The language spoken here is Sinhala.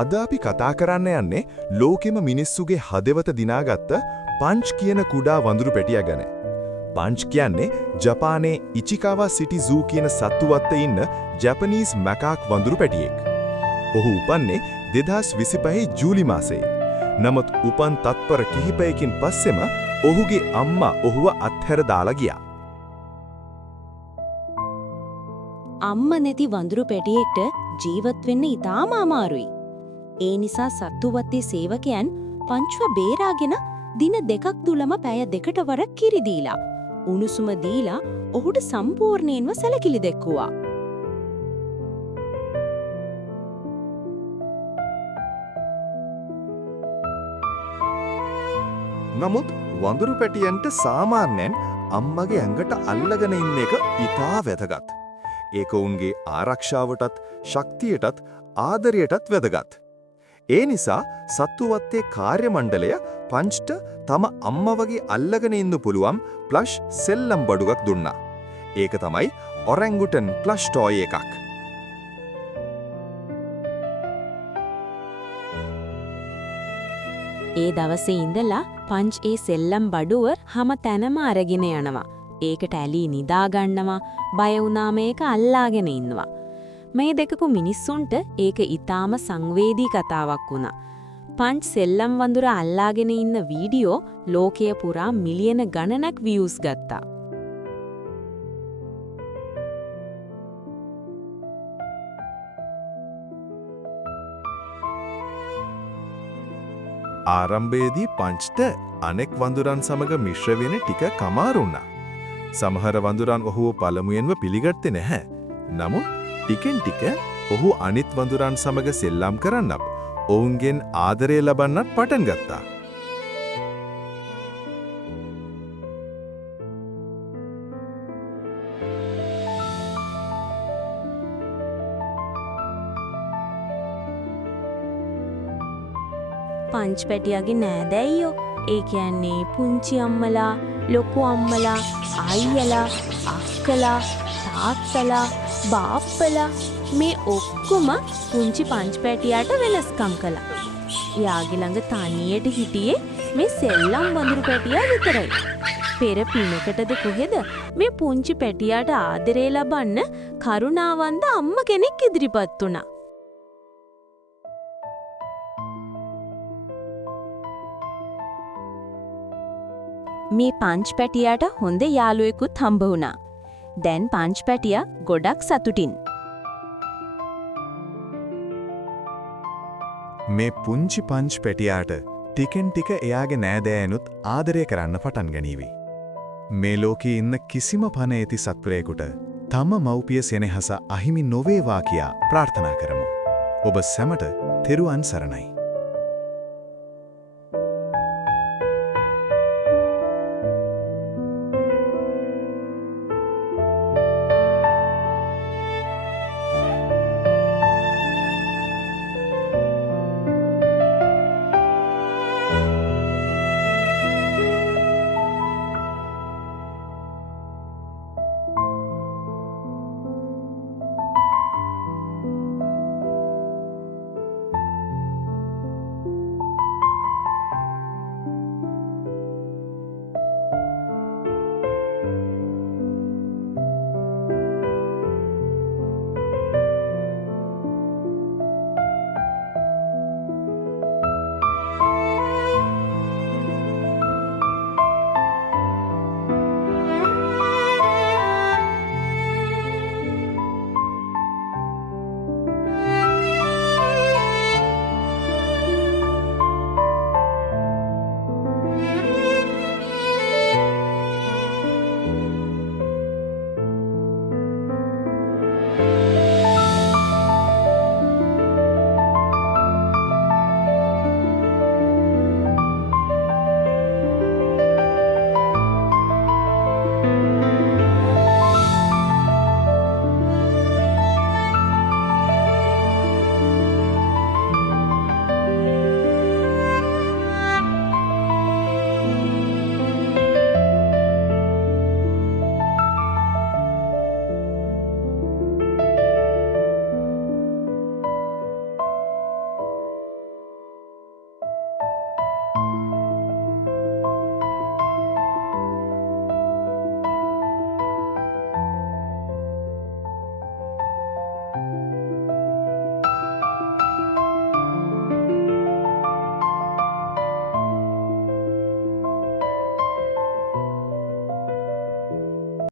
අද අපි කතා කරන්න යන්නේ ලෝකෙම මිනිස්සුගේ හදවත දිනාගත්ත පංච් කියන කුඩා වඳුරු පැටියා ගැන. පංච් කියන්නේ ජපානයේ ඉචිකාවා සිටි සූ කියන සත්තුවත්තේ ඉන්න ජපනීස් මැකාක් වඳුරු පැටියෙක්. ඔහු උපන්නේ 2025 ජූලි මාසයේ. නමුත් උපන් තත්පර කිහිපයකින් පස්සෙම ඔහුගේ අම්මා ඔහුව අත්හැර දාලා ගියා. අම්ම නැති වඳුරු පැටියෙක්ට ජීවත් වෙන්න ඉතාම අමාරුයි. ඒ නිසා සත්තුවත්තේ සේවකයන් පංචුව බේරාගෙන දින දෙකක් තුලම පැය දෙකට වරක් කිරි දීලා උණුසුම දීලා ඔහුට සම්පූර්ණයෙන්ම සැලකිලි දැක්වුවා. නමුත් වඳුරු පැටියන්ට සාමාන්‍යයෙන් අම්මගේ ඇඟට අල්ලගෙන ඉන්න එක ඉතා වැදගත්. ඒක උන්ගේ ආරක්ෂාවටත් ශක්තියටත් ආදරයටත් වැදගත්. ඒ නිසා සත්තුවත්තේ කාර්ය මණ්ඩලය පංච්ට තම අම්මා වගේ අල්ලගෙන ඉන්න පුළුවන් ප්ලෂ් සෙල්ලම් බඩුවක් දුන්නා. ඒක තමයි ඔරැංගුටන් ප්ලෂ් ටොයි එකක්. ඒ දවසේ ඉඳලා පංච් ඒ සෙල්ලම් බඩුව හැම තැනම අරගෙන යනවා. ඒකට ඇලී නිදා ගන්නවා, බය වුණාම ඒක අල්ලාගෙන ඉන්නවා. මේ දෙකක මිනිස්සුන්ට ඒක ඊටාම සංවේදී කතාවක් වුණා. පංච් සෙල්ලම් වඳුර අල්ලාගෙන ඉන්න වීඩියෝ ලෝකයේ පුරා මිලියන ගණනක් views ගත්තා. ආරම්භයේදී පංච්ට අනෙක් වඳුරන් සමග මිශ්‍ර වෙන ටික කමාරු වුණා. සමහර වඳුරන් ඔහුව පළමුවෙන්ම පිළිගත්තේ නැහැ. නමුත් ටිකෙන් ටික ඔහු අනිත් වඳුරන් සමග සෙල්ලම් කරන්නත්, ඔවුන්ගෙන් ආදරය ලබන්නත් පටන් ගත්තා. පංච් පැටියාගේ නෑදෑයෝ, ඒ කියන්නේ පුංචි අම්මලා, ලොකු අම්මලා, අයියලා, අක්කලා, තාත්තලා, බාප්පලා මේ ඔක්කොම පුංචි පංච් පැටියාට වෙනස්කම් කළා. එයාගේ ළඟ තනියට හිටියේ මේ සෙල්ලම් වඳුරු පැටියා විතරයි. පෙර පිනකටද කොහෙද මේ පුංචි පැටියාට ආදරේ ලබන්න කරුණාවන්ත අම්ම කෙනෙක් ඉදිරිපත් වුණා. මේ පංච් පැටියාට හොඳ යාළුවෙකුත් හම්බ වුණා. දැන් පංච් පැටියා ගොඩක් සතුටින්. මේ පුංචි පංච් පැටියාට ටිකෙන් ටික එයාගේ නෑදෑයනුත් ආදරය කරන්න පටන් ගනීවි. මේ ලෝකේ ඉන්න කිසිම පණ ඇති සත්වයෙකුට තම මව්පිය සෙනෙහස අහිමි නොවේවා කියා ප්‍රාර්ථනා කරමු. ඔබ සැමට තෙරුවන් සරණයි.